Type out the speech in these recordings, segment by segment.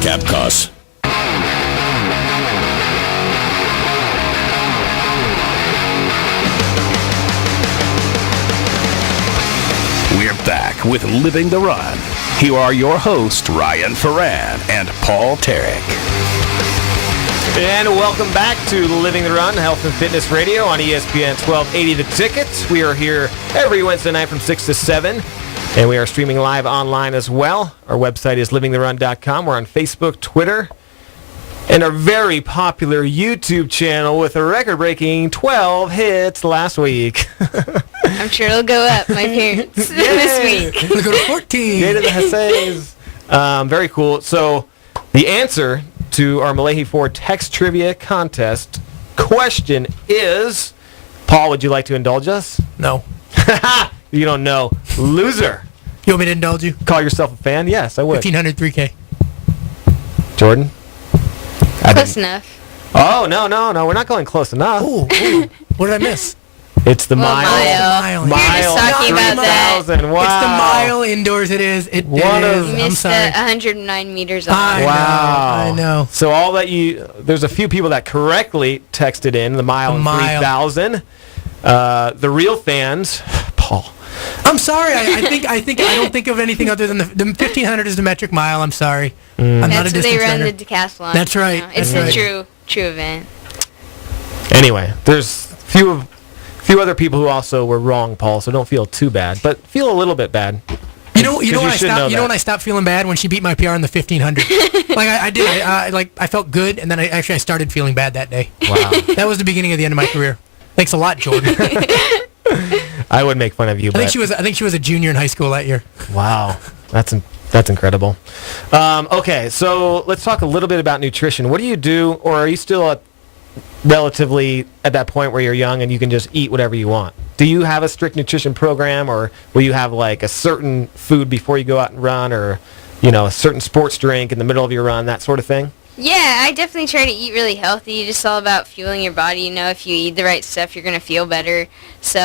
handicap costs. We're back with Living the Run. Here are your hosts, Ryan Ferran and Paul Tarek. And welcome back to Living the Run, Health and Fitness Radio on ESPN 1280 The Ticket. We are here every Wednesday night from 6 to 7, and we are streaming live online as well. Our website is livingtherun.com. We're on Facebook, Twitter, and our very popular YouTube channel with a record-breaking 12 hits last week. I'm sure it'll go up, my parents, this week. It'll go to 14. Date of the Hasays. Very cool. So the answer to our Malahi 4 text trivia contest question is, Paul, would you like to indulge us? No. You don't know. Loser. You want me to indulge you? Call yourself a fan? Yes, I would. 1,500 3K. Jordan? Close enough. Oh, no. We're not going close enough. Ooh. What did I miss? It's the Well, mile. We were just talking about that. 3,000. Wow. It's the mile indoors. It is. It One is. of- You I'm missed the sorry. 109 meters on. Wow. I know. So all that there's a few people that correctly texted in the mile and 3,000. The real fans, Paul. I'm sorry. I don't think of anything other than the 1,500 is the metric mile. I'm sorry. I'm not a That's where they distance run runner. the decathlon. That's right. You know, it's That's a right. true event. Anyway, there's few other people who also were wrong, Paul, so don't feel too bad, but feel a little bit bad. You know you when I should know stopped. You know that. when I stopped feeling bad when she beat my PR in the 1,500. Like I did. I felt good, and then I started feeling bad that day. Wow. That was the beginning of the end of my career. Thanks a lot, Jordan. I would make fun of you, I but think she was a junior in high school that year. wow, that's incredible. Okay, so let's talk a little bit about nutrition. What do you do, or are you still relatively at that point where you're young and you can just eat whatever you want? Do you have a strict nutrition program, or will you have like a certain food before you go out and run, or a certain sports drink in the middle of your run, that sort of thing? Yeah, I definitely try to eat really healthy. It's just all about fueling your body. If you eat the right stuff, you're going to feel better. So,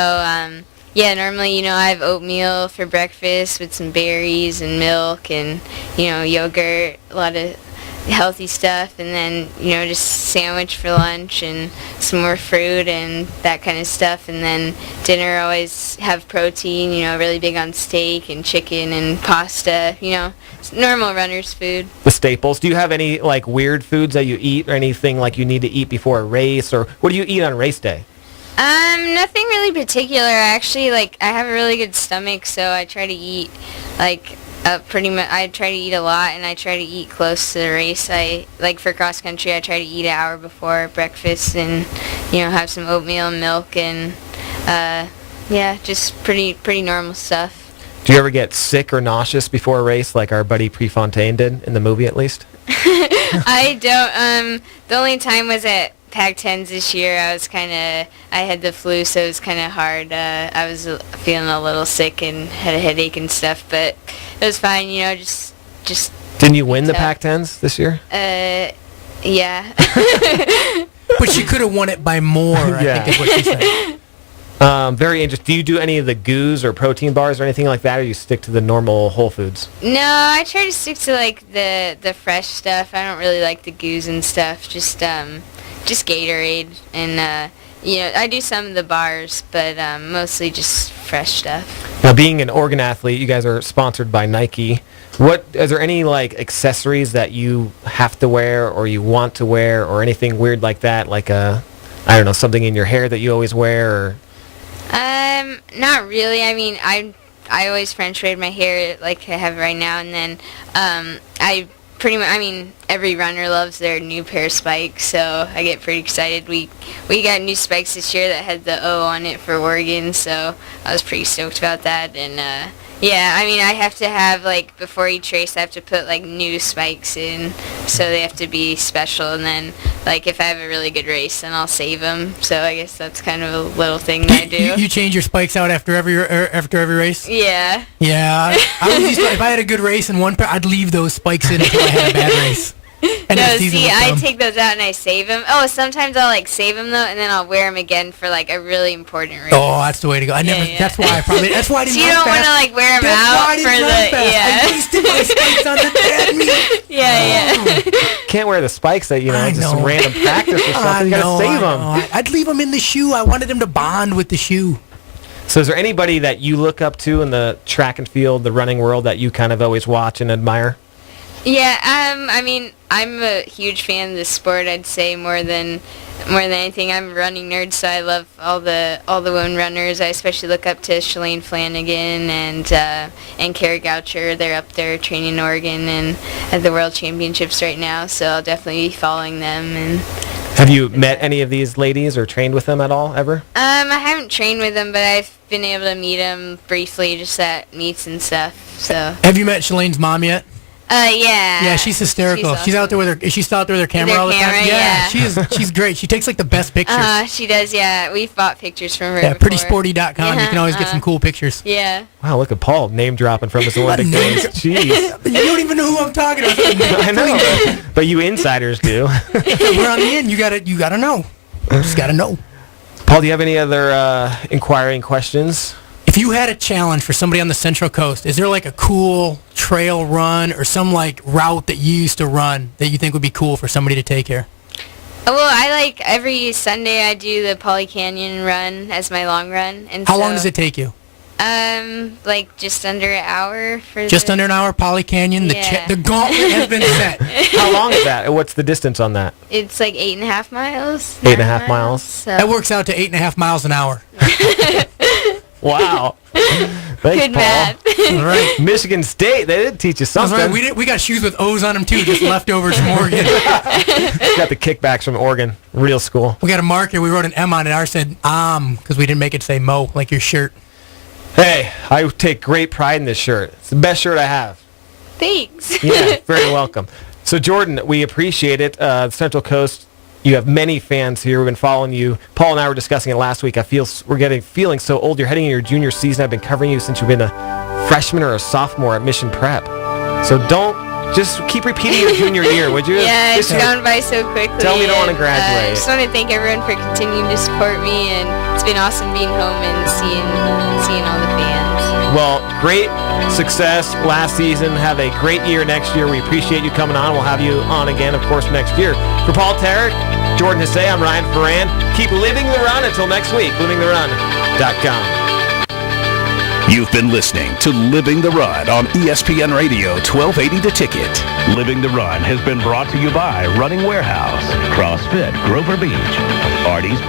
normally, I have oatmeal for breakfast with some berries and milk and, yogurt, a lot of healthy stuff, and then, just sandwich for lunch and some more fruit and that kind of stuff. And then dinner, I always have protein, really big on steak and chicken and pasta, normal runner's food. The staples. Do you have any like weird foods that you eat, or anything like you need to eat before a race, or what do you eat on race day? Nothing really particular. I have a really good stomach, so I try to eat pretty much. I try to eat a lot, and I try to eat close to the race. For cross country, I try to eat an hour before breakfast, and have some oatmeal and milk, and just pretty normal stuff. Do you ever get sick or nauseous before a race, like our buddy Prefontaine did in the movie, at least? I don't. The only time was at Pac-10s this year. I had the flu, so it was kind of hard. I was feeling a little sick and had a headache and stuff, but it was fine. Just. Didn't you win the Pac-10s this year? Yeah. But she could have won it by more, Yeah. I think is what she said. Very interesting. Do you do any of the goos or protein bars or anything like that, or you stick to the normal whole foods? No, I try to stick to the fresh stuff. I don't really like the goos and stuff. Just Gatorade and I do some of the bars, but mostly just fresh stuff. Now, being an Oregon athlete, you guys are sponsored by Nike. Is there any accessories that you have to wear or you want to wear, or anything weird like that, something in your hair that you always wear? Or Not really. I mean, I always French braid my hair like I have right now, and then every runner loves their new pair of spikes, so I get pretty excited. We got new spikes this year that had the O on it for Oregon, so I was pretty stoked about that. And I have to have before each race, I have to put new spikes in, so they have to be special. And then if I have a really good race, then I'll save them. So I guess that's kind of a little thing that I do. You change your spikes out after every race? Yeah. Yeah. I was used to, if I had a good race in one pair, I'd leave those spikes in until I had a bad race. And No, the season see, would I come. take those out and I save them. Oh, sometimes I'll save them though, and then I'll wear them again for a really important race. Oh, that's the way to go. Yeah. That's why I didn't So you run don't want fast. to wear them That's why out I for didn't run fast. I yeah. wasted my spikes on the dead meat. Yeah. can't wear the spikes that, I just some know. random practice or something. You got to save them. I'd leave him in the shoe. I wanted him to bond with the shoe. So is there anybody that you look up to in the track and field, the running world, that you kind of always watch and admire? Yeah, I mean, I'm a huge fan of the sport. I'd say more than anything. I'm a running nerd, so I love all the women runners. I especially look up to Shalane Flanagan and Kara Goucher. They're up there training in Oregon and at the World Championships right now, so I'll definitely be following them. And have you met any of these ladies or trained with them at all ever? I haven't trained with them, but I've been able to meet them briefly, just at meets and stuff. So. Have you met Shalane's mom yet? Yeah. Yeah, she's hysterical. She's out there with her. Is she still out there with her camera all the time? Yeah. She's great. She takes like the best pictures. She does. Yeah, we've bought pictures from her. Yeah, before. prettysporty.com. You can always get some cool pictures. Yeah. Wow, look at Paul name dropping from his Olympic days. Jeez. You don't even know who I'm talking about. I know, but you insiders do. We're on the end. You gotta know. Just gotta know. Paul, do you have any other inquiring questions? If you had a challenge for somebody on the Central Coast, is there like a cool trail run or some like route that you used to run that you think would be cool for somebody to take here? Well, I like every Sunday I do the Poly Canyon run as my long run. And How long does it take you? Like just under an hour for Just under an hour, Poly Canyon. Yeah. The gauntlet has been set. How long is that? What's the distance on that? It's like 8.5 miles. 8.5 miles. So. That works out to 8.5 miles an hour. Wow. Thanks, Good Paul. math. All right. Michigan State, they did teach you That's something. right. We got shoes with O's on them too, just leftovers from Oregon. Got the kickbacks from Oregon. Real school. We got a marker. We wrote an M on it. Ours said because we didn't make it say Mo like your shirt. Hey, I take great pride in this shirt. It's the best shirt I have. Thanks. Yeah, very welcome. So, Jordan, we appreciate it. Central Coast, you have many fans here. We've been following you. Paul and I were discussing it last week. We're feeling so old. You're heading in your junior season. I've been covering you since you've been a freshman or a sophomore at Mission Prep. So just keep repeating your junior year, would you? Yeah, it's Just gone by so quickly. Tell me you don't want to and, graduate. I just want to thank everyone for continuing to support me, and it's been awesome being home and seeing all the fans. Well, great success last season. Have a great year next year. We appreciate you coming on. We'll have you on again, of course, next year. For Paul Tarek, Jordan Hasay, I'm Ryan Ferran. Keep living the run until next week. LivingTheRun.com. You've been listening to Living the Run on ESPN Radio 1280 The Ticket. Living the Run has been brought to you by Running Warehouse, CrossFit Grover Beach, Artie's